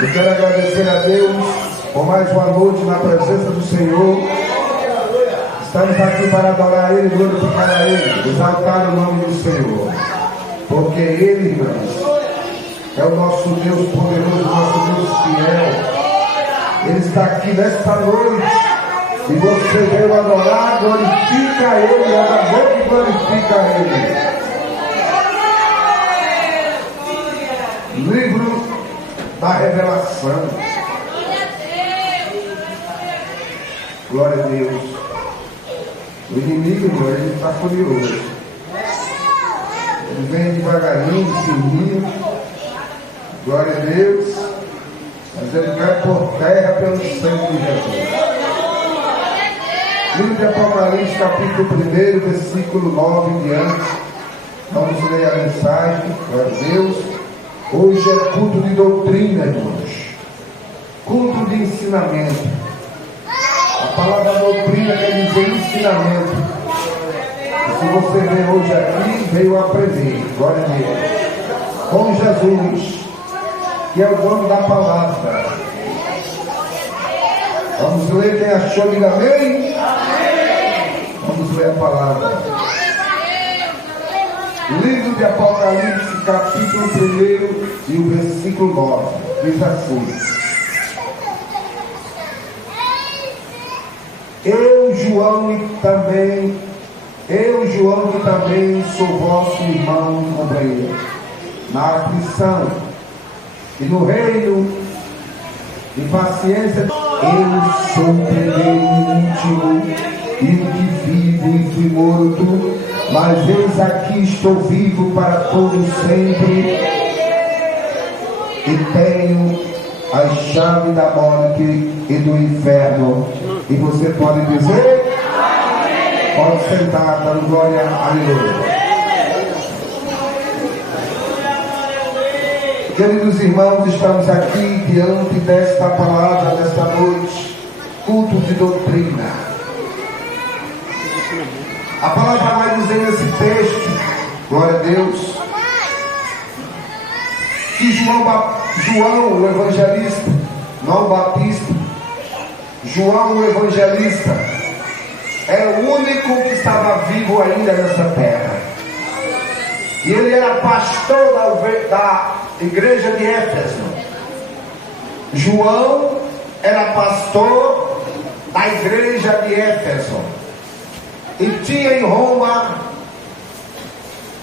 Eu quero agradecer a Deus por mais uma noite na presença do Senhor. Estamos aqui para adorar Ele, glorificar a Ele, exaltar o nome do Senhor. Porque Ele, irmãos, é o nosso Deus poderoso, nosso Deus fiel. Ele está aqui nesta noite. E você veio adorar, glorifica a Ele, adora que glorifica a Ele. Livro da Revelação. Glória a Deus. O inimigo, irmão, ele está furioso. Ele vem devagarinho, firminho. Glória a Deus. Mas ele cai por terra pelo sangue de Jesus. Livro de Apocalipse, capítulo 1, versículo 9 em diante. Vamos ler a mensagem. Glória a Deus. Hoje é culto de doutrina, irmãos. Culto de ensinamento. A palavra doutrina quer dizer ensinamento. E se você veio hoje aqui, veio aprender. Glória a Deus. Com Jesus, que é o dono da palavra. Vamos ler, quem achou, diga amém. Vamos ler a palavra. Livro de Apocalipse, capítulo 1 e o versículo 9. Diz assim: Eu, João, que também sou vosso irmão e companheiro, na aflição e no reino de paciência. Eu sou o primeiro íntimo e o que vivo e fui morto, mas eis aqui estou vivo para todo sempre e tenho a chave da morte e do inferno. E você pode dizer? Amém. Pode sentar, dando glória a Deus. Queridos irmãos, estamos aqui diante desta palavra, desta noite, culto de doutrina. A palavra vai dizer nesse texto, glória a Deus, que João o evangelista, não o Batista, João o evangelista, era o único que estava vivo ainda nessa terra. E ele era pastor da igreja de Éfeso. João era pastor da igreja de Éfeso. E tinha em Roma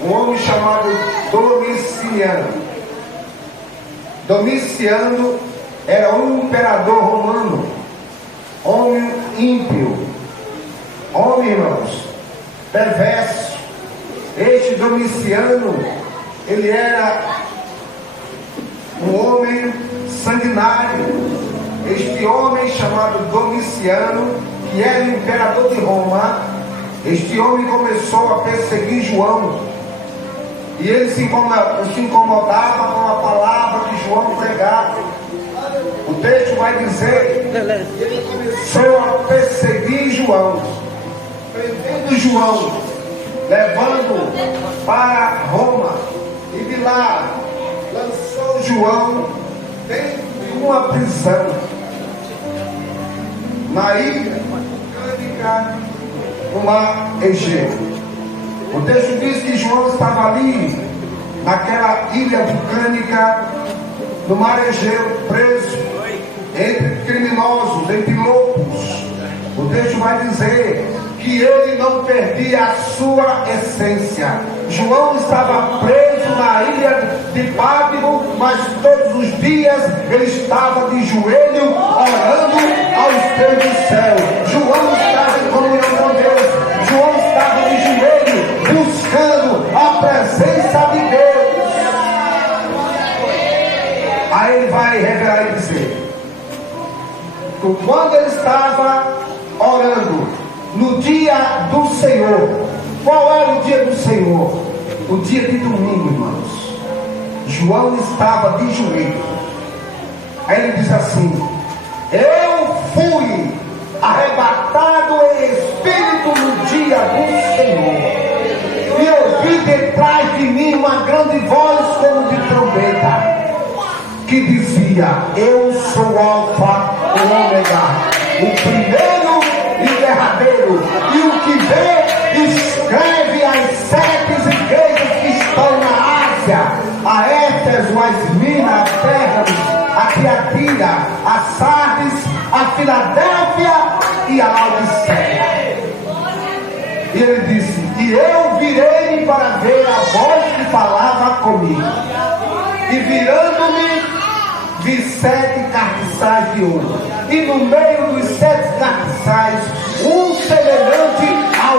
um homem chamado Domiciano. Domiciano era um imperador romano, homem ímpio, homem, irmãos, perverso. Este Domiciano, ele era um homem sanguinário. Este homem chamado Domiciano, que era o imperador de Roma, este homem começou a perseguir João. E ele se incomodava com a palavra que João pregava. O texto vai dizer que ele começou a perseguir João, prendendo João, levando para Roma. E de lá lançou João dentro de uma prisão na ilha vulcânica do mar Egeu. O texto diz que João estava ali naquela ilha vulcânica do mar Egeu, preso entre criminosos, entre loucos. O texto vai dizer que ele não perdia a sua essência. João estava preso na ilha de Pábio, mas todos os dias ele estava de joelho orando aos Deus do céu. João estava em comunhão com Deus. João estava de joelho buscando a presença de Deus. Aí ele vai revelar e dizer que quando ele estava orando no dia do Senhor. Qual era o dia do Senhor? O dia de domingo, irmãos. João estava de joelhos. Aí ele diz assim: eu fui arrebatado em espírito no dia do Senhor, e ouvi detrás de mim uma grande voz como de trombeta, que dizia: eu sou o Alfa e o Ômega, o primeiro e o derradeiro, e o que vê escreve às 7 igrejas que estão na Ásia, a Éfeso, a Esmirna, a Pérgamo, a Tiatira, a Sardes, a Filadélfia e a Laodiceia. E ele disse: e eu virei para ver a voz que falava comigo. E virando-me, vi 7 castiçais de ouro. E no meio dos 7 castiçais, um semelhante ao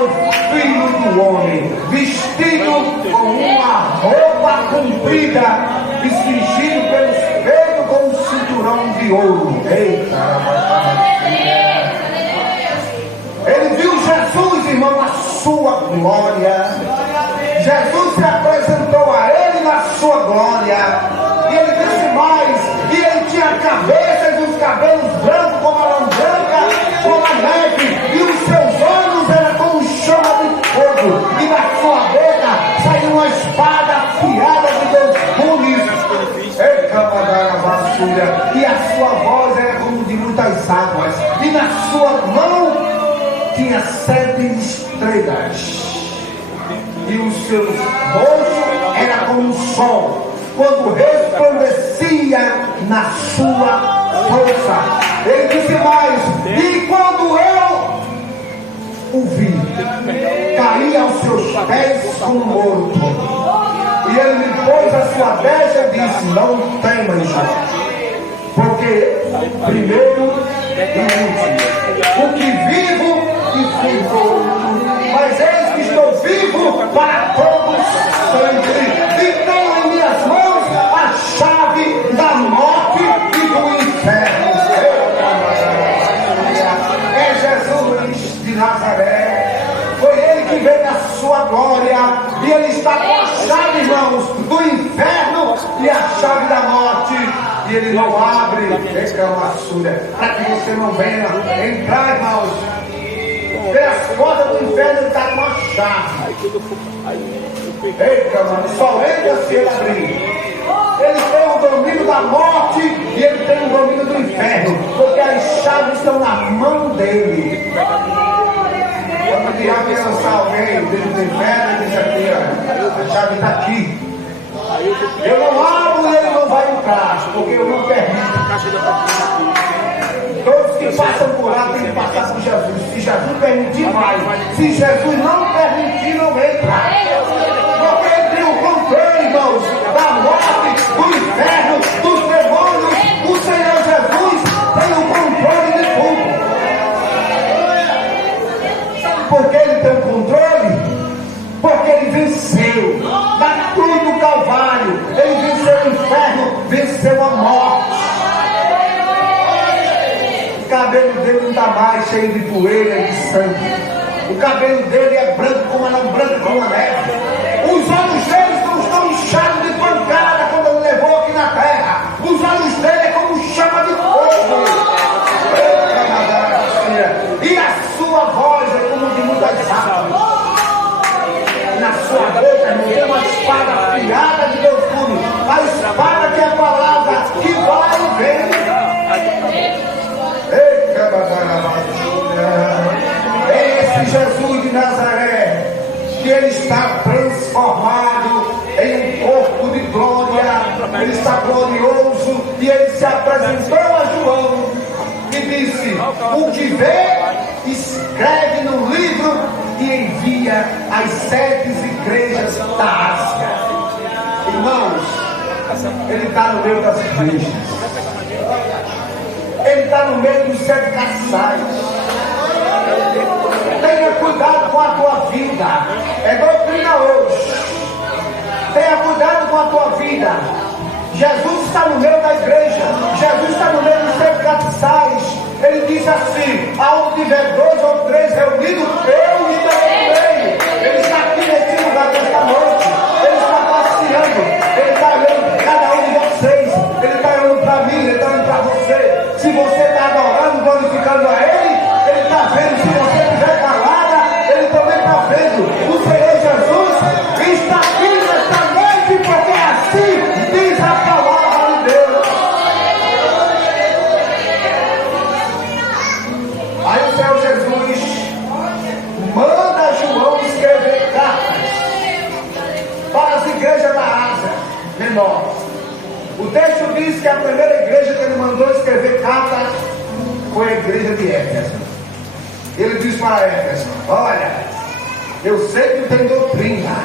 Filho do Homem, vestido com uma roupa comprida e cingido pelos peitos com um cinturão de ouro. Eita! Ele viu Jesus, irmão, na sua glória. Jesus se apresentou a ele na sua glória. E ele disse mais: e ele tinha cabeças e os cabelos brancos como a lã branca, como a neve, e os seus olhos eram como chama de fogo, e da sua boca saiu uma espada afiada de 2 gumes. E a sua voz era como de muitas águas, e na sua mão tinha 7 estrelas, e os seus rostos era como o sol, quando resplandecia na sua força. Ele disse mais: e quando eu o vi, caí aos seus pés como morto. E ele me pôs a sua destra e disse: não temas, João, porque primeiro e último, o que vivo e fui morto, mas eis que estou vivo para todos sempre, e tenho em minhas mãos a chave da morte e do inferno. É Jesus de Nazaré. Foi ele que veio na sua glória, e ele está com a chave, irmãos, do inferno e a chave da morte. E ele não abre para que você não venha entrar, irmãos. Pelas portas do inferno ele está com a chave. Eita, mano, só entra se ele abrir. Ele tem o domínio da morte e ele tem o domínio do inferno, porque as chaves estão na mão dele. Quando o diabo ia lançar alguém dentro do inferno, ele diz aqui: ó, a chave está aqui. Eu não abro e ele não vai entrar, porque eu não permito. Todos que passam por lá têm que passar por Jesus. Se Jesus permitir, vai. Se Jesus não permitir, não entra. Porque ele tem o controle, irmãos, da morte, do inferno, dos demônios. O Senhor Jesus tem o controle de tudo. Sabe por que ele tem o controle? Porque ele venceu na cruz do Calvário. Ele venceu o inferno, venceu a morte. O cabelo dele não está mais cheio de poeira e de sangue. O cabelo dele é branco como a lã branca, como a neve. Os olhos dele não estão inchados de pancada quando ele levou aqui na terra. Os olhos dele é como chama de fogo. E a sua voz é como de muitas águas. Na sua boca não tem uma espada afiada de 2 gumes. A espada que é a palavra que vai e vem. Esse Jesus de Nazaré, que ele está transformado em um corpo de glória, ele está glorioso, e ele se apresentou a João e disse: o que vê, escreve no livro e envia às 7 igrejas da Ásia. Irmãos, ele está no meio das igrejas. Ele está no meio dos 7 castiçais. Tenha cuidado com a tua vida. É doutrina hoje. Tenha cuidado com a tua vida. Jesus está no meio da igreja. Jesus está no meio dos 7 castiçais. Ele diz assim: aonde tiver 2 ou 3 reunidos, eu estou no meio. Ele está aqui nesse lugar desta noite. Ele está passeando. Ele está olhando cada um de vocês. Ele está olhando para mim, ele está olhando para você. Se você está adorando, glorificando a ele, ele está vendo. Se você estiver calada, ele também está vendo. O Senhor Jesus está aqui nesta noite, porque assim diz a palavra de Deus. O texto diz que a primeira igreja que ele mandou escrever cartas foi a igreja de Éfeso. Ele diz para Éfeso: olha, eu sei que tu tem doutrina,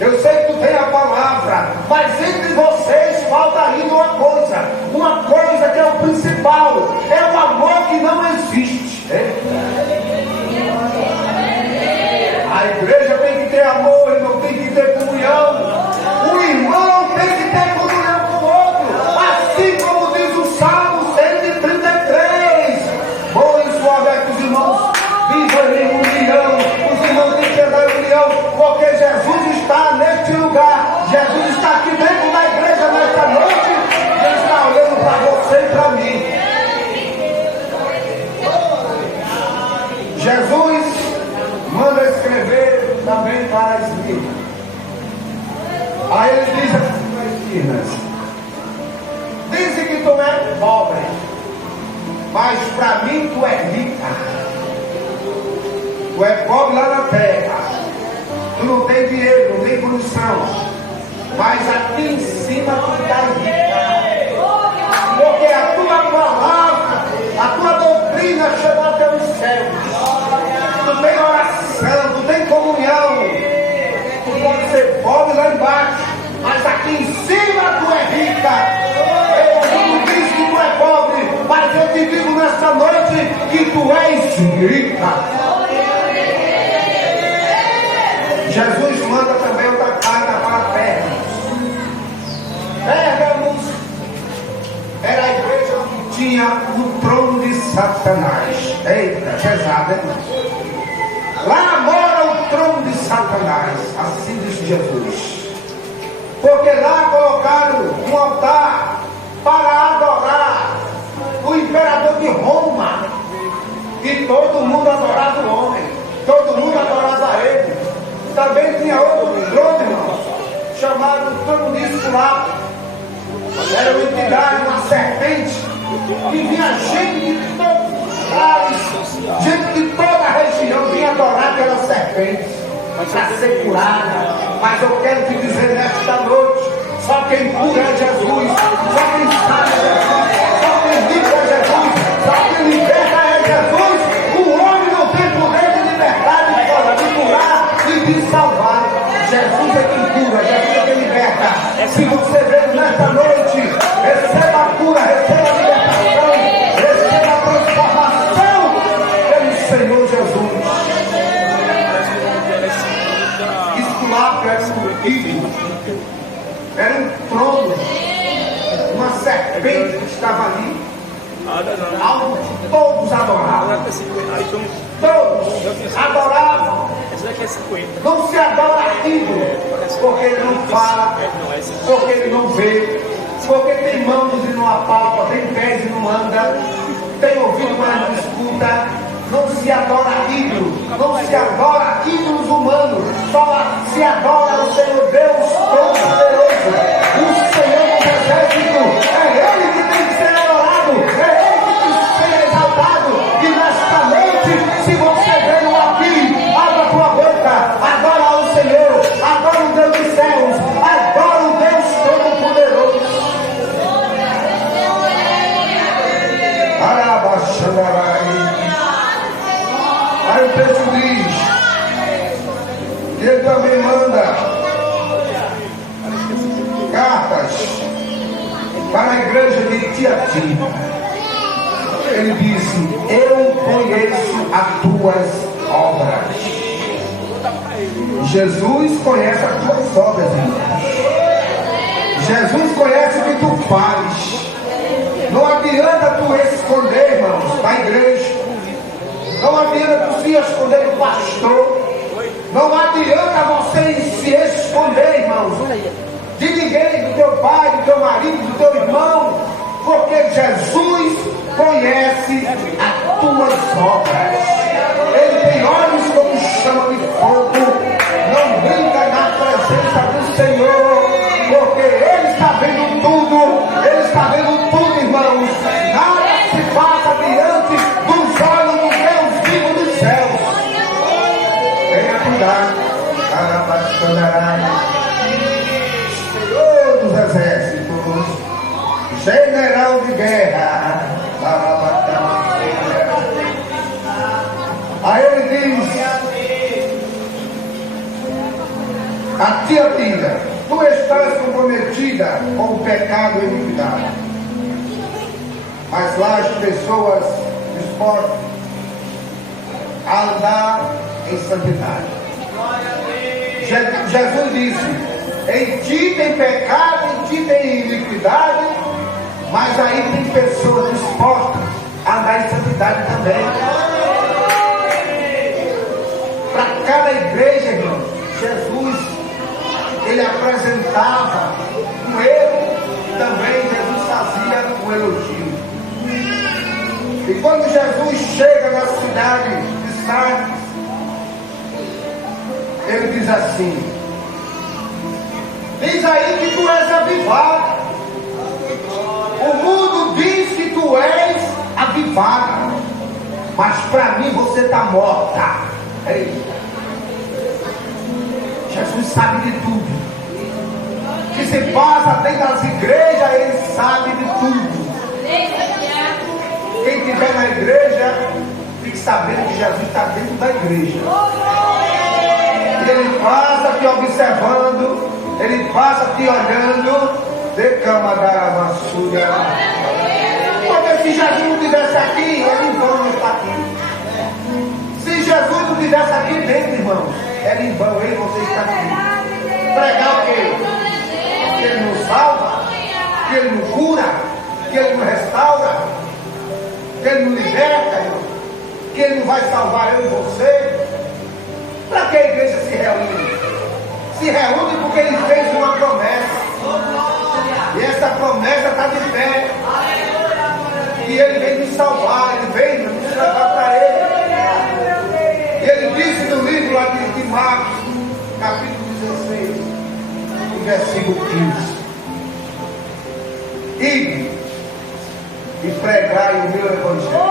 eu sei que tu tem a palavra, mas entre vocês falta ainda uma coisa que é o principal, é o amor que não existe. A igreja tem que ter amor, irmão, tem que ter comunhão. O irmão tem que ter comunhão com o outro, assim como diz o Salmo 133. Bom e suave é que os irmãos vivam em união. Os irmãos têm que andar em união, porque Jesus está neste lugar. Jesus está aqui dentro da igreja nesta noite. Ele está olhando para você e para mim. Jesus manda escrever também para as Esmirna. Aí ele diz assim para as Esmirnas: dizem que tu é pobre, mas para mim tu é rica. Tu é pobre lá na terra, tu não tem dinheiro, não tem condição, mas aqui em cima tu está rica, porque a tua palavra, a tua doutrina chegou até os céus. Tu tem oração, tu tem comunhão. Tu pode ser pobre lá embaixo, mas aqui em cima tu é rica. Eu não disse que tu é pobre, mas eu te digo nesta noite que tu és rica. Jesus manda também outra carta para Pérgamos. Pérgamos era a igreja que tinha o trono de Satanás. Eita, pesado, hein? Lá mora o trono de Satanás, assim diz Jesus. Porque lá colocaram um altar para adorar o imperador de Roma. E todo mundo adorava o homem, todo mundo adorava ele. Também tinha outro trono, irmão, chamado trono de Esculapo. Era uma entidade, uma serpente, que vinha gente de todos os lugares, gente de toda a região vinha adorar aquela serpente para ser curada. Mas eu quero te dizer nesta noite: só quem cura é Jesus, só quem sabe é Jesus, só quem livra é Jesus, só quem liberta é Jesus. O homem não tem poder de liberdade, de curar e de salvar. Jesus é quem cura, Jesus é quem liberta. Se você veio nesta noite, receba a cura, receba a libertação, receba a transformação pelo Senhor Jesus. Esculapo era um ídolo, era um trono, uma serpente que estava ali, algo que todos adoravam. Todos adoravam. Não se adora ídolo, porque ele não fala, porque ele não vê, porque tem mãos e não apalpa, tem pés e não anda, tem ouvido mas não escuta. Não se adora ídolo, não se adora ídolos humanos, só se adora o Senhor Deus Todo-Poderoso, o Senhor dos Exércitos. É Ele que tem que ser adorado, é Ele que tem que ser exaltado. E nesta noite, se você veio aqui, abra a tua boca, adora ao Senhor, adora o Deus dos céus, adora o Deus Todo-Poderoso. Aí o texto diz que ele também manda cartas para a igreja de Tiatira. Ele disse: eu conheço as tuas obras. Jesus conhece as tuas obras, irmãos. Jesus conhece o que tu faz. Não adianta tu esconder, irmãos, da igreja. Não adianta tu se esconder do pastor. Não adianta você se esconder, irmãos, de ninguém, do teu pai, do teu marido, do teu irmão, porque Jesus conhece as tuas obras. Ele tem olhos como chama de fogo. Não brinca na presença do Senhor, porque Ele está vendo tudo. Ele está vendo tudo, irmãos. Nada se passa diante dos olhos do Deus vivo dos céus. Venha cuidar. Senhor dos exércitos. general de guerra. Aí ele diz a Tiatira: tu estás comprometida com o pecado e a iniquidade, mas lá as pessoas dispostas a andar em santidade. Jesus disse: em ti tem pecado, em ti tem iniquidade, mas aí tem pessoas dispostas a andar em santidade também. Para cada igreja, irmão, Jesus, ele apresentava um erro, também Jesus fazia um elogio. E quando Jesus chega na cidade de Sardes, ele diz assim: diz aí que tu és avivado. O mundo diz que tu és avivada, mas para mim você está morta. Eita. Jesus sabe de tudo que se passa dentro das igrejas. Ele sabe de tudo. Quem estiver na igreja fique sabendo que Jesus está dentro da igreja. E ele passa te observando, ele passa te olhando. De cama da vassoura. Porque se Jesus não estivesse aqui, ele em vão não está aqui. Se Jesus não estivesse aqui dentro, irmãos, era em vão ele você está aqui. Pregar o quê? Que ele não salva, que ele não cura, que ele não restaura, que ele não liberta, que ele não vai salvar eu e você. Para que a igreja se reúne? Se reúne porque ele fez uma promessa. E essa promessa está de pé. E ele veio nos salvar, ele veio nos levar para ele. E ele disse no livro lá de Marcos, capítulo 16, versículo 15: ide e pregai o meu evangelho.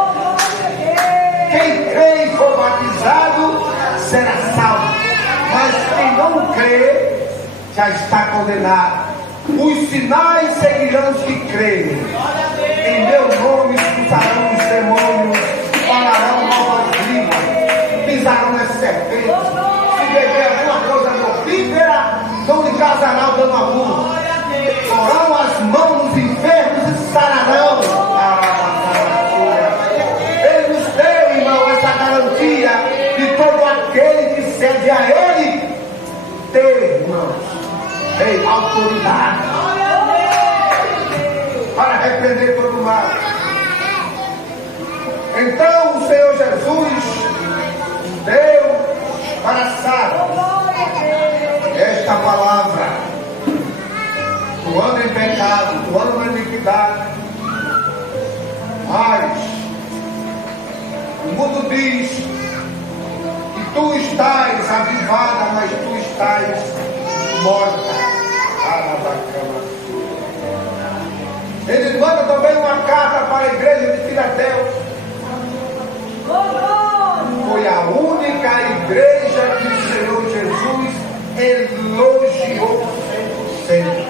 Quem crê e for batizado será salvo, mas quem não crê já está condenado. Os sinais seguirão os que creem. Em meu nome expulsarão os demônios, falarão novas línguas, pisarão nas serpentes. Se beber alguma coisa mortífera, não lhe causará o dano algum. Porão as mãos nos enfermos e sararão. Ele nos deu, irmão, essa garantia de todo aquele que serve a ele ter, irmãos, autoridade para repreender todo o mal. Então o Senhor Jesus deu para Sardes esta palavra: tu anda em pecado, tu anda na iniquidade, mas o mundo diz que tu estás avivada, mas tu estás morta. Ele manda também uma carta para a igreja de Filadélfia. Foi a única igreja que o Senhor Jesus elogiou 100%.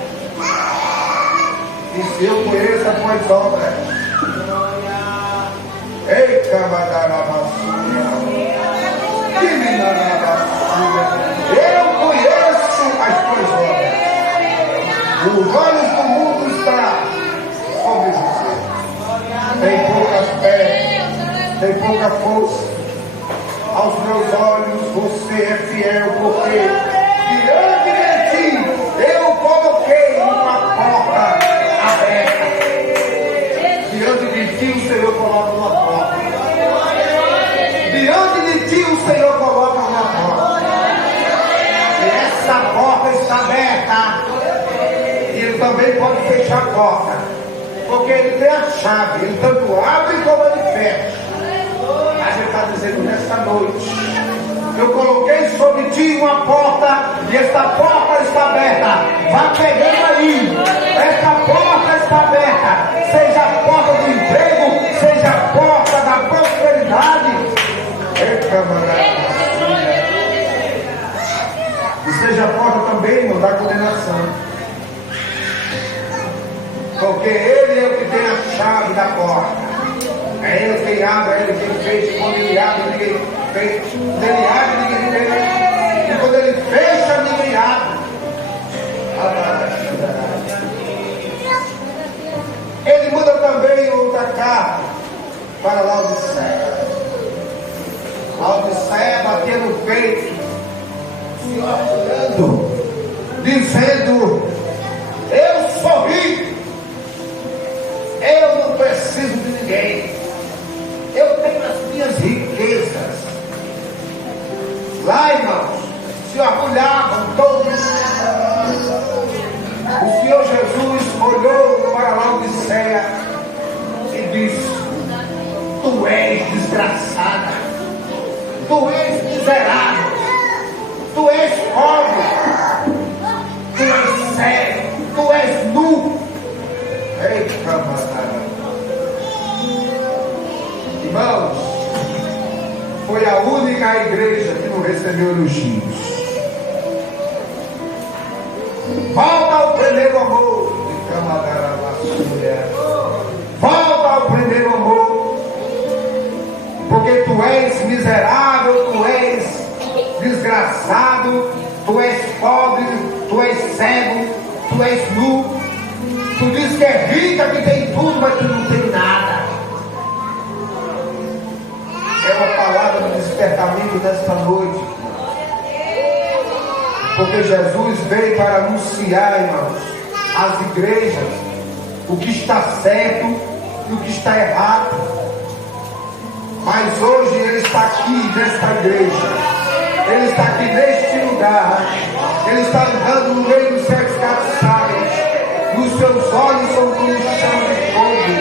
Disse: eu conheço as tuas obras. Ei, camarada, eu conheço as tuas obras. Os olhos do mundo estão sobre você. Tem poucas pernas, tem pouca força. Aos meus olhos você é fiel, porque diante de ti eu coloquei uma porta aberta. Diante de ti o Senhor coloca uma porta. Diante de ti o Senhor coloca uma porta. E essa porta está aberta. Ele também pode fechar a porta, porque ele tem a chave. Ele tanto abre como ele fecha. A gente está dizendo nessa noite: eu coloquei sobre ti uma porta, e esta porta está aberta. Vá pegando aí. Esta porta está aberta. Seja a porta do emprego, seja a porta da prosperidade. E seja a porta também, irmão, da condenação. Porque ele é o que tem chave da porta. É Ele quem abre, é Ele quem fecha. Quando Ele abre, ninguém fecha. Quando Ele abre, ninguém fecha. E quando Ele fecha, ninguém abre. Ele manda também outra carta para Laodiceia. Laodiceia batendo no peito, se orgulhando, dizendo: eu sou rico, eu não preciso de ninguém, eu tenho as minhas riquezas. Lá, irmãos, se orgulhavam todos. O Senhor Jesus olhou para Laodiceia e disse: tu és desgraçada, tu és miserável, tu és pobre, tu és cego, tu és nu. Eita, mano. Irmãos, foi a única igreja que não recebeu elogios. Volta ao primeiro amor. Volta ao primeiro amor. Porque tu és miserável, tu és desgraçado, tu és pobre, tu és cego, tu és nu. Tu diz que é rica, que tem tudo, mas tu não tem nada. É uma palavra de despertamento desta noite. Porque Jesus veio para anunciar, irmãos, às igrejas o que está certo e o que está errado. Mas hoje Ele está aqui nesta igreja, Ele está aqui neste lugar, Ele está andando no meio dos seus cabeçalhos. Os seus olhos são como chama de fogo,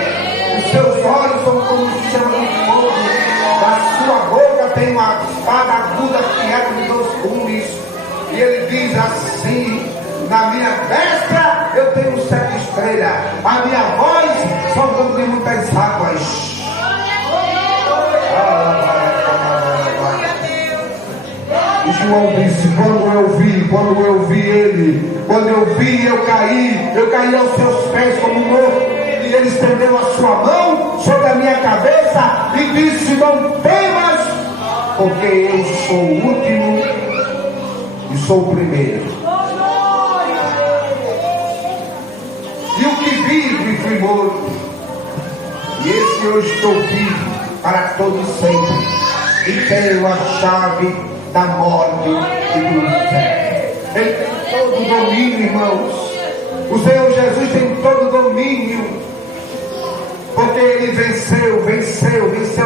os seus olhos são como chama de fogo. Na sua boca tem uma espada aguda afiada de 2 gumes. E Ele diz assim: na minha destra eu tenho 7 estrelas, a minha voz são como de muitas águas. E João disse: quando eu vi Ele, quando eu vi, eu caí aos seus pés como morto. E Ele estendeu a sua mão sobre a minha cabeça e disse: não temas, porque eu sou o último e sou o primeiro. E o que vive fui morto, e esse eu estou vivo para todo sempre, e tenho a chave da morte e do inferno. Ele tem todo o domínio, irmãos. O Senhor Jesus tem todo o domínio, porque Ele venceu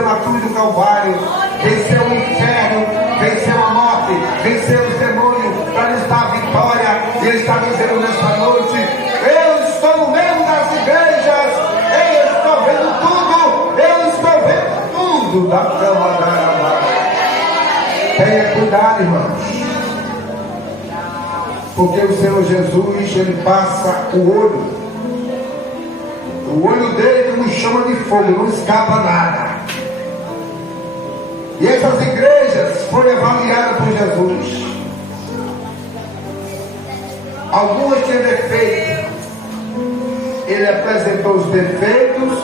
na cruz do Calvário, venceu o inferno, venceu a morte, venceu os demônios, para nos dar vitória. E Ele está dizendo nesta noite: eu estou no meio das igrejas, eu estou vendo tudo da cama da Arabá. Tenha cuidado, irmãos, porque o Senhor Jesus, Ele passa o olho dele como chama de fogo, não escapa nada. E essas igrejas foram avaliadas por Jesus. Algumas tinham defeito. Ele apresentou os defeitos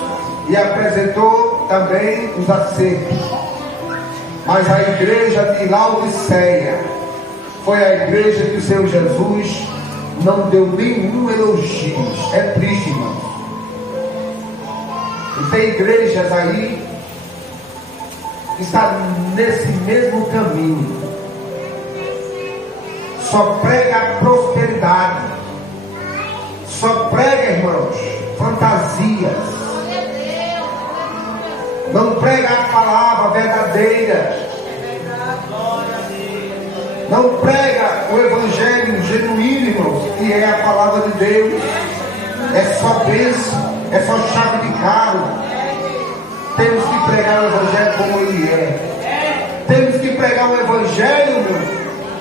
e apresentou também os acertos. Mas a igreja de Laodiceia foi a igreja que o Senhor Jesus não deu nenhum elogio. É triste, irmãos. E tem igrejas aí que estão nesse mesmo caminho. Só prega a prosperidade. Só prega, irmãos, fantasias. Não prega a palavra verdadeira. Não prega o evangelho genuíno, irmãos, que é a palavra de Deus. É só bênção, é só chave de carro. Temos que pregar o evangelho como ele é. Temos que pregar o evangelho, irmão,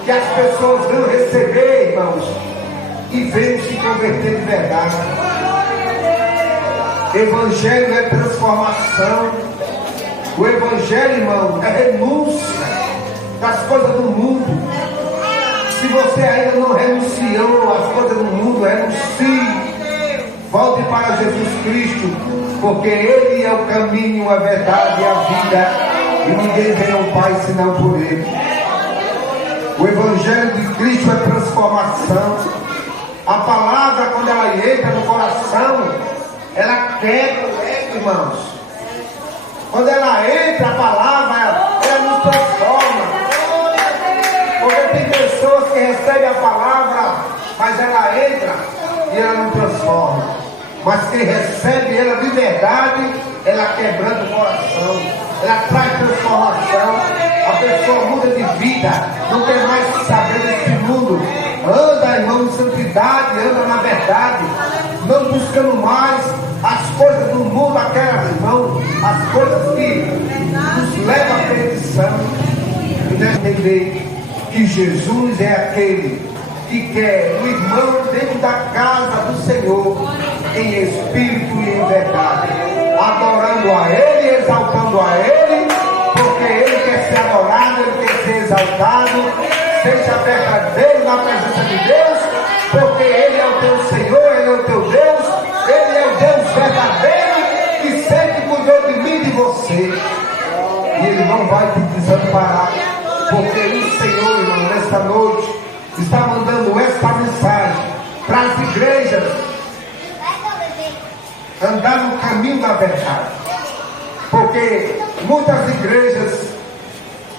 que as pessoas vão receber, irmãos, e venham se converter de verdade. Evangelho é transformação. O evangelho, irmão, é renúncia das coisas do mundo. Se você ainda não renunciou às coisas do mundo, renuncie. Volte para Jesus Cristo. Cristo, porque Ele é o caminho, a verdade e a vida, e ninguém vem ao Pai senão por Ele. O Evangelho de Cristo é transformação. A palavra, quando ela entra no coração, ela quebra o ego, irmãos. Quando ela entra, a palavra, ela nos transforma. Porque tem pessoas que recebem a palavra, mas ela entra e ela não transforma. Mas quem recebe ela de verdade, ela quebrando o coração, ela traz transformação. A pessoa muda de vida, não quer mais saber desse mundo. Anda, irmão, em santidade, anda na verdade, não buscando mais as coisas do mundo, aquelas, irmão, as coisas que nos levam à perdição. E deve entender que Jesus é aquele que quer o irmão dentro da casa do Senhor, em espírito e em verdade, adorando a Ele, exaltando a Ele, porque Ele quer ser adorado, Ele quer ser exaltado. Seja verdadeiro na presença de Deus, porque Ele é o teu Senhor, Ele é o teu Deus, Ele é o Deus verdadeiro que sempre cuidou de mim e de você. E Ele não vai te desamparar, porque o Senhor, irmão, nesta noite, está mandando esta mensagem para as igrejas andar no caminho da verdade. Porque muitas igrejas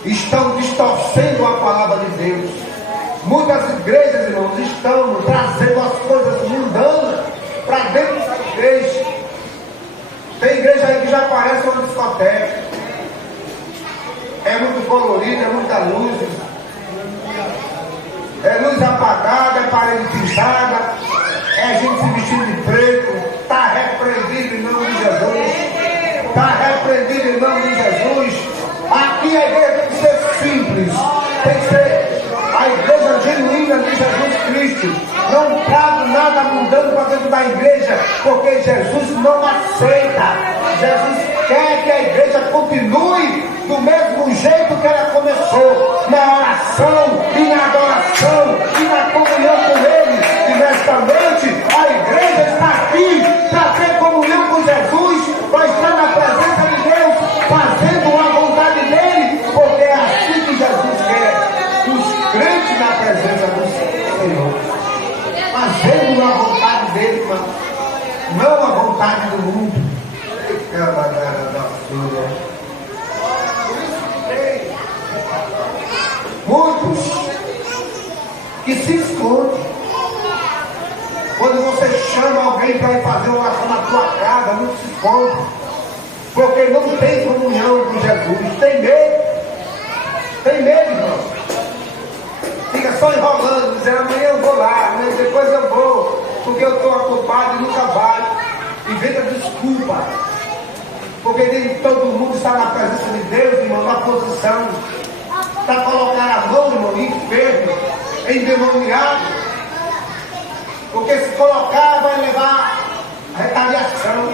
estão distorcendo a palavra de Deus. Muitas igrejas, irmãos, estão trazendo as coisas mundanas para dentro da igreja. Tem igreja aí que já parece uma discoteca. É muito colorido, é muita luz. É luz apagada, é parede pintada, é gente se vestindo de preto. Está repreendido em nome de Jesus. Está repreendido em nome de Jesus. Aqui a igreja tem que ser simples, tem que ser a igreja genuína de Jesus Cristo. Não trago nada mudando para dentro da igreja, porque Jesus não aceita. Jesus quer que a igreja continue do mesmo jeito que ela começou, na oração e na adoração e na comunhão com Ele. E nesta noite a igreja está aqui para ter comunhão com Jesus, para estar na presença de Deus, fazendo a vontade dele, porque é assim que Jesus quer os crentes na presença do Senhor, fazendo a vontade dele, irmão, não a vontade do mundo. Muitos que se escondem. Quando você chama alguém para ir fazer uma oração na tua casa, não se esconde, porque não tem comunhão com Jesus. Tem medo, irmão. Fica só enrolando, dizendo amanhã eu vou lá, amanhã depois eu vou, porque eu estou ocupado e nunca vai. Inventa desculpa, porque nem todo mundo está na presença de Deus, irmão, na posição para colocar a mão, irmão, enfermo, endemoniado, porque se colocar vai levar a retaliação.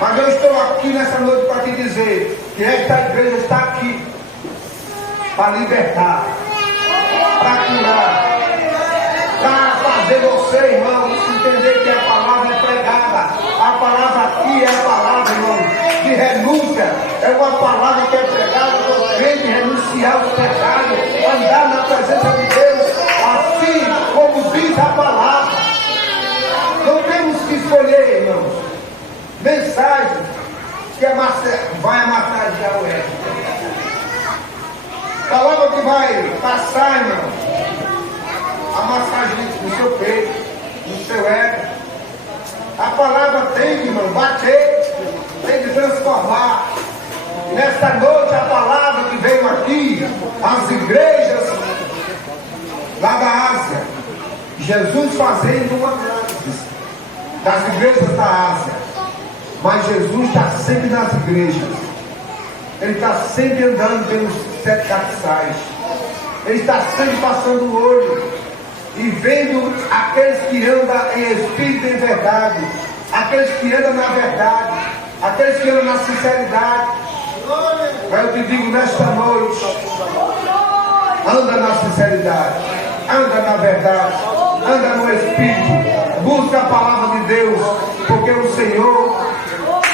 Mas eu estou aqui nessa noite para te dizer que esta igreja está aqui para libertar, para curar, para fazer você, irmão, entender que a palavra é pregada. A palavra aqui é a palavra, irmão, de renúncia. É uma palavra que é pregada para o crente renunciar ao pecado, andar na presença de Deus, assim como diz a palavra. Não temos que escolher, irmãos, mensagem que vai massagear o ego. Palavra que vai passar, irmão, a massagem no seu peito, no seu ego. A palavra tem que, irmão, bater, tem que transformar. Nesta noite a palavra que veio aqui, as igrejas lá da Ásia, Jesus fazendo uma análise das igrejas da Ásia, mas Jesus está sempre nas igrejas. Ele está sempre andando pelos 7 capiçais. Ele está sempre passando o olho e vendo aqueles que andam em espírito e em verdade, aqueles que andam na verdade, aqueles que andam na sinceridade. Mas eu te digo nesta noite, anda na sinceridade, anda na verdade, anda no espírito, Busca a palavra de Deus, porque o Senhor,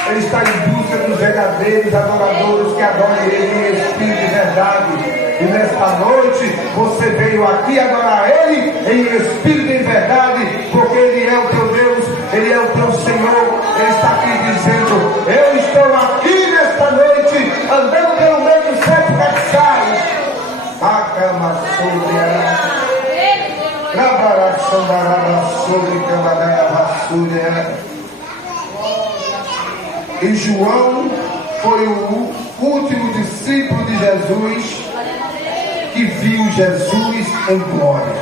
Ele está em busca dos verdadeiros adoradores que adoram Ele em espírito e verdade. E nesta noite você veio aqui adorar Ele em espírito e verdade, porque Ele é o teu Deus, Ele é o teu Senhor. Ele está aqui dizendo: eu estou aqui nesta noite, andando pelo meio dos sete caixais. E João foi o último discípulo de Jesus que viu Jesus em glória.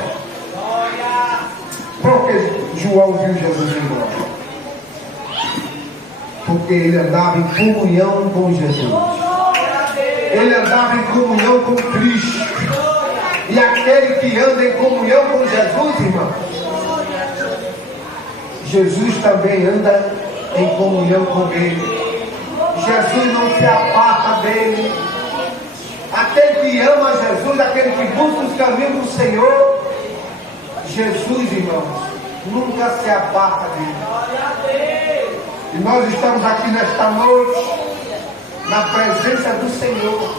Por que João viu Jesus em glória? Porque ele andava em comunhão com Jesus. Ele andava em comunhão com Cristo. E aquele que anda em comunhão com Jesus, irmão, Jesus também anda em comunhão com ele. Jesus não se aparta dele. Aquele que ama Jesus, aquele que busca os caminhos do Senhor, Jesus, irmãos, nunca se aparta dele. E nós estamos aqui nesta noite, na presença do Senhor,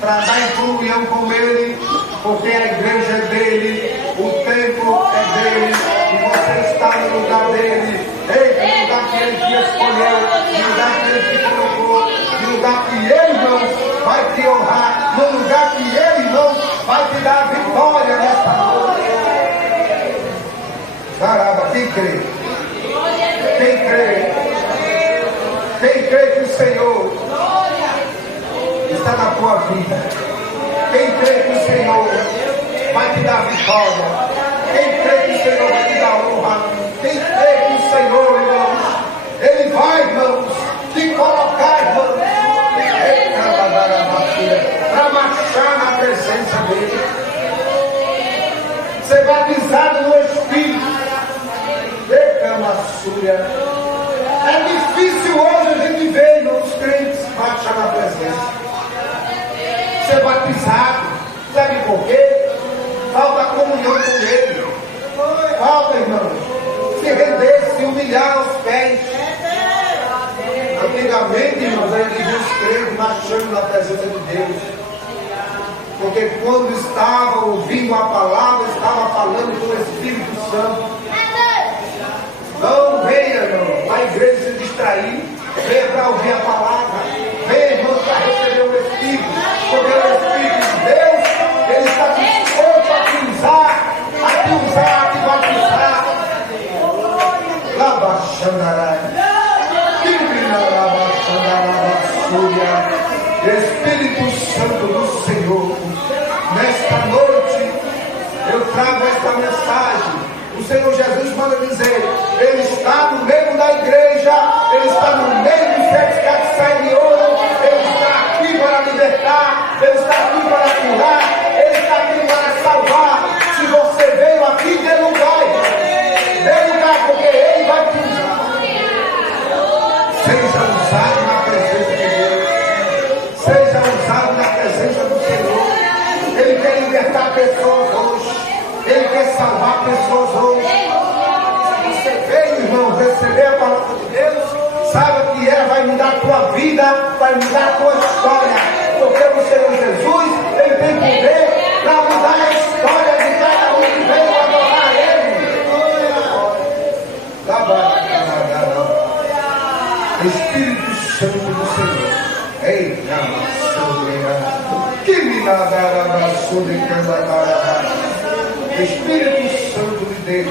para dar em comunhão com Ele, porque a igreja é dele, o templo é dele, e você está no lugar dele. Ei, no lugar que Ele te escolheu, no lugar que Ele te colocou, no lugar que Ele não vai te honrar, no lugar que Ele não vai te dar vitória nesta noite. Caramba, quem crê? Quem crê? Quem crê que o Senhor está na tua vida? Quem crê que o Senhor vai te dar vitória? Quem crê que o Senhor vai te dar honra? Quem crê que o Senhor, irmãos, Ele vai, irmãos, te colocar, irmãos, para marchar na presença dEle, ser batizado no Espírito. É difícil hoje a gente ver, irmãos, os crentes marchar na presença, ser batizado. Sabe por quê? Falta comunhão com Ele. Falta, irmão, se render, se humilhar aos pés. Antigamente, irmãos, a gente viu os crentes marchando na presença de Deus, porque quando estava ouvindo a palavra, estava falando com o Espírito Santo. Não venha, irmão, para a igreja se distrair. Venha para ouvir a palavra. Venha, irmão, para receber o Espírito, porque o Espírito de Deus, Ele está disposto a te usar, a te batizar. Labaxandarai. Espírito Santo do Senhor, nesta noite eu trago esta mensagem. O Senhor Jesus manda dizer: Ele está no meio da igreja, Ele está no meio dos sete caixais de ouro, Ele está aqui para libertar, Ele está aqui para curar, Ele está aqui para salvar. Se você veio aqui, dê lugar, porque Ele vai te usar. Seja usado na presença de Deus, seja usado na presença do Senhor. Ele quer libertar pessoas hoje, Ele quer salvar pessoas hoje. Se você veio, irmão, receber a palavra de Deus, saiba que ela vai mudar a tua vida, vai mudar a tua história, porque o Senhor Jesus, Ele tem poder para mudar a história de cada um que veio adorar Ele. Espírito Santo do Senhor, ei, que me dará sobre cada Espírito Santo de Deus,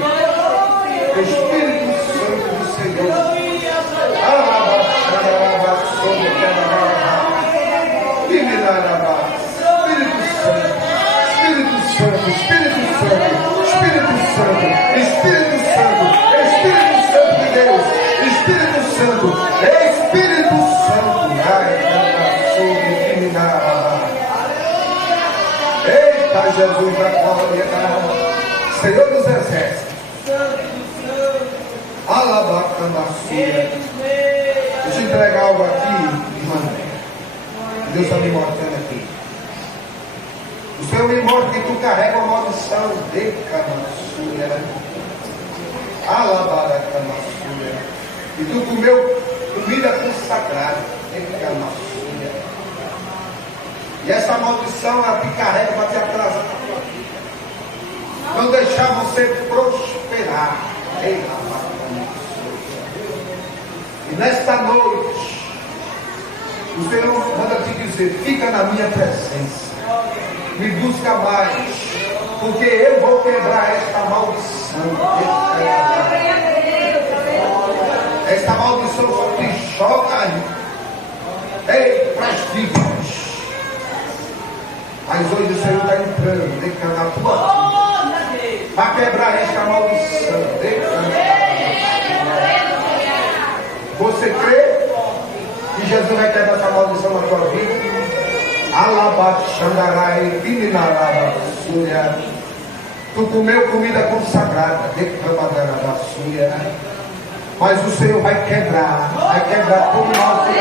Espírito Santo do Senhor, que me dará Espírito Santo, Espírito Santo, Espírito Santo, Espírito Santo, Espírito Santo, Espírito Santo de Deus, Espírito Santo, Espírito Santo, que me dará. Eita, Jesus da glória, Senhor dos exércitos, Alabacandaçuia. Deixa eu entregar algo aqui, irmão. Deus está me mostrando aqui. O Senhor me mostra que tu carrega uma maldição de Camaçuia. Alabaracamassuia. E tu comeu comida consagrada. Ecamassuia. E essa maldição ela te carrega para te atrasar. Não deixar você prosperar. E nesta noite, o Senhor manda te dizer: fica na minha presença, me busca mais, porque eu vou quebrar esta maldição. Esta maldição só te choca aí. Ei, prestígios. Mas hoje o Senhor está entrando na tua vida para quebrar esta maldição. Você crê que Jesus vai quebrar essa maldição na tua vida? Alabaxandarai, bininarabassuia. Tu comeu comida consagrada, declamadarabassua. Mas o Senhor vai quebrar todo mal da tua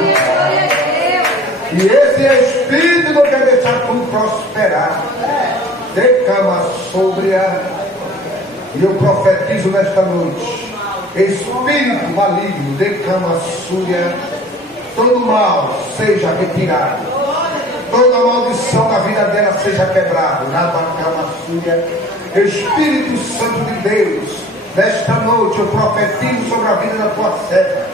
vida. E esse Espírito não quer deixar tu prosperar. Decama sobre a. E eu profetizo nesta noite: espírito maligno, decama súria, todo mal seja retirado, toda maldição na vida dela seja quebrada. Nabacama súria. Espírito Santo de Deus, nesta noite eu profetizo sobre a vida da tua serva,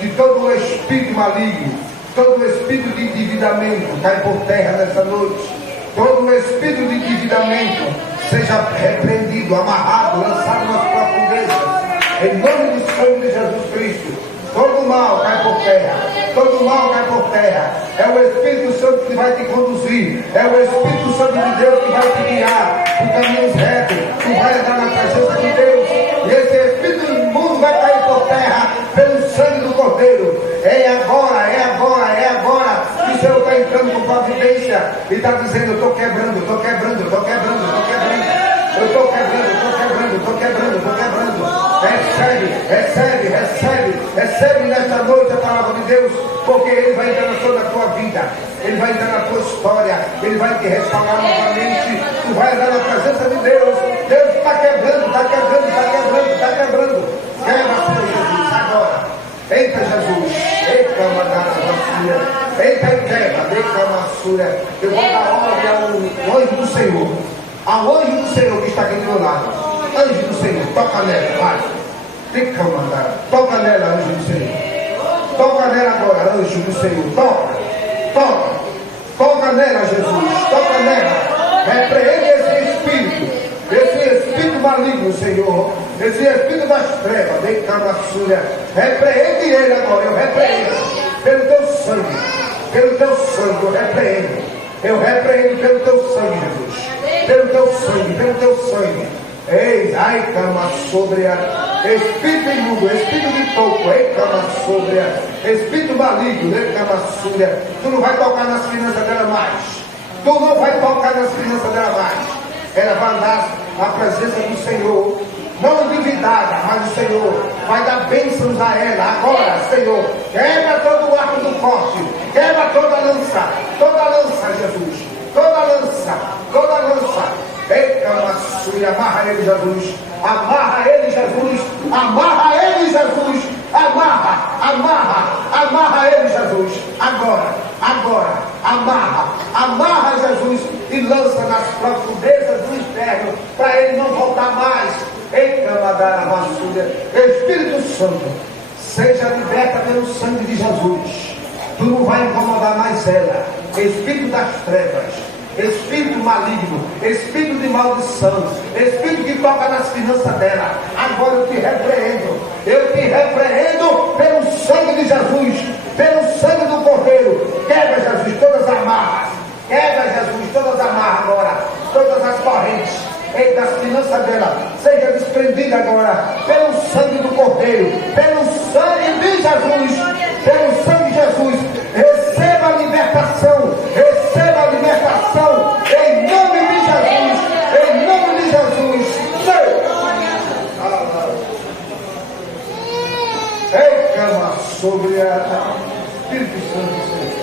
que todo espírito maligno, todo espírito de endividamento cai por terra nesta noite. Todo espírito de endividamento seja repreendido, amarrado, lançado nas profundezas. Em nome do sangue de Jesus Cristo. Todo mal cai por terra. Todo mal cai por terra. É o Espírito Santo que vai te conduzir. É o Espírito Santo de Deus que vai te guiar por caminhos retos. Tu vai entrar na presença de Deus. E esse espírito imundo vai cair por terra pelo sangue do Cordeiro. É agora que o Senhor está entrando com providência e está dizendo: eu estou quebrando. Eu estou quebrando. Recebe nesta noite a palavra de Deus, porque Ele vai entrar na tua vida, Ele vai entrar na tua história, Ele vai te restaurar novamente. Tu vai entrar na presença de Deus. Deus está quebrando. Quebra, Senhor Jesus, agora. Eita, Jesus. Eita, Madarabassura. Eita, quebra. Eita, Massura. Eu vou dar ordem ao anjo do Senhor. Ao anjo do Senhor que está aqui do meu lado. Anjo do Senhor, toca nela, vai. Fica, mandar. Toca nela, anjo do Senhor. Toca nela agora, anjo do Senhor. Toca nela, Jesus. Toca nela. Repreende esse espírito maligno, Senhor. Esse espírito das trevas, de Camassura. Repreende ele agora, eu repreendo. Pelo teu sangue, eu repreendo pelo teu sangue, Jesus. Pelo teu sangue. Ei, ai, cama sobre a espírito imundo, espírito de toco, ei, cama sobre a espírito maligno, ei, cama sobre a. Tu não vai tocar nas finanças dela mais. Ela vai andar na presença do Senhor, não endividada, mas o Senhor vai dar bênçãos a ela. Agora, Senhor, quebra todo o arco do corte, quebra toda lança, Jesus, toda lança. Eita, Massuri, amarra ele, Jesus. Amarra ele, Jesus. Amarra ele, Jesus. Amarra ele, Jesus. Agora. Amarra Jesus e lança nas profundezas do inferno para ele não voltar mais. Eita, Madara Massuri. Espírito Santo, seja liberta pelo sangue de Jesus. Tu não vai incomodar mais ela. Espírito das trevas, espírito maligno, espírito de maldição, espírito que toca nas finanças dela, agora eu te repreendo pelo sangue de Jesus, pelo sangue do Cordeiro. Quebra, Jesus, todas as amarras agora, todas as correntes das finanças dela, seja desprendida agora pelo sangue do Cordeiro, pelo sangue de Jesus, receba a libertação, em nome de Jesus. Ei, cama sobre a Espírito Santo do Senhor.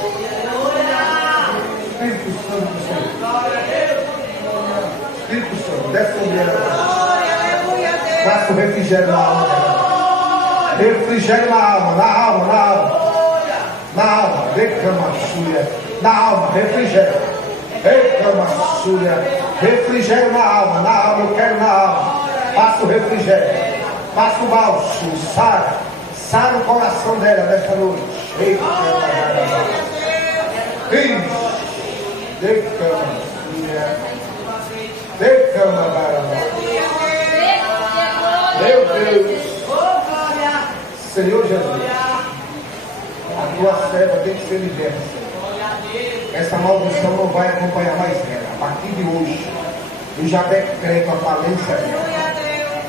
Espírito Santo, desce sobre ela. Faça o refrigério na alma dela. Refrigério na alma, na alma, na alma. Na alma, reclama súria. Na alma, refrigério. Reclama súria. Refrigério na alma, eu quero na alma. Faça o refrigério. Faça o bálsamo, sara o coração dela nesta noite. Decama súria. Decama barabá. Meu Deus, Senhor Jesus, a tua serva tem que ser liberta. Essa maldição não vai acompanhar mais ela. A partir de hoje, eu já decreto a falência dela.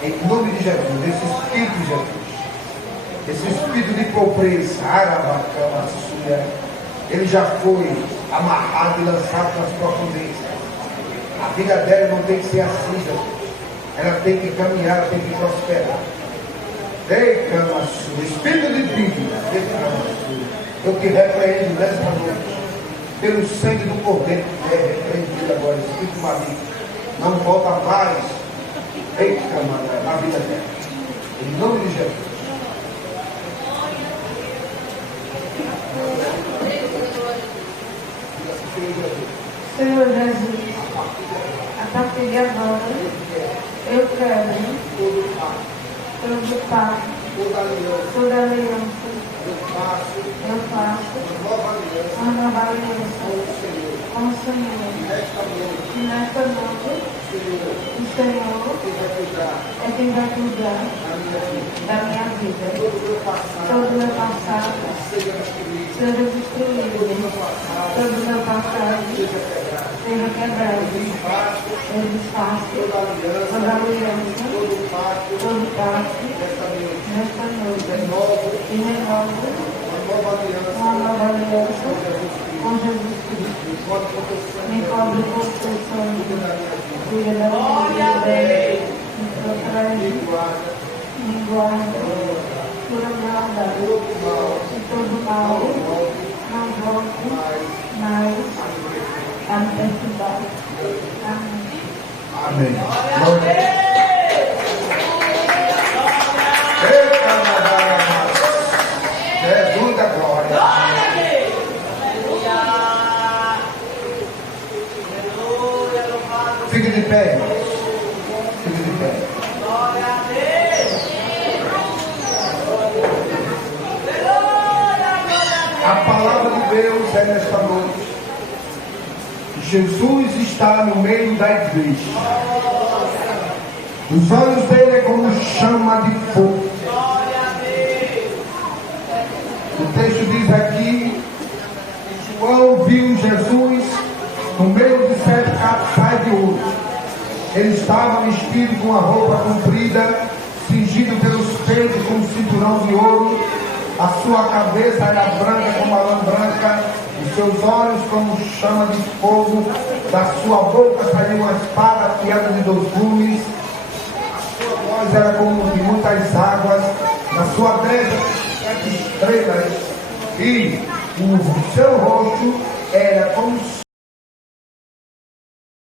Em nome de Jesus, esse espírito de Jesus, esse espírito de pobreza, arabacama, suia, ele já foi amarrado e lançado nas profundezas. A vida dela não tem que ser assim, Jesus. Ela tem que caminhar, ela tem que prosperar. Decama sua, espírito de dívida, decama sua. Eu te repreendo nesta noite, pelo sangue do Cordeiro, que é repreendido agora, espírito maligno. Não volta mais, decama na vida dela. Em nome de Jesus. Senhor Jesus, a partir de agora, eu quero todo pacto, toda aliança, eu faço uma nova aliança com o Senhor. E nesta noite, o Senhor é quem vai cuidar da minha vida. Todo o meu passado seja destruído. Todo o meu passado seja quebrado. Eu desfaço toda aliança, todo pacto nesta noite. E renovo uma nova aliança com Jesus Cristo. Me cobre com o seu sangue. Cuida da minha vida, me protege, me guarda, cura meu andar, e todo mal não volte mais a me perturbar. Amém. Amém. Jesus da glória. Fique de pé, irmãos. Fique de pé. A palavra de Deus é nesta noite. Jesus está no meio da igreja. Os olhos dele é como chama de fogo. O texto diz aqui: João viu Jesus no meio de 7 capçais de ouro. Ele estava vestido com a roupa comprida, cingido pelos peitos com um cinturão de ouro. A sua cabeça era branca como a lã branca, os seus olhos como chama de fogo. Da sua boca saiu uma espada afiada de 2 gumes. A sua voz era como de muitas águas. Na sua destra 7 estrelas. E o seu rosto era como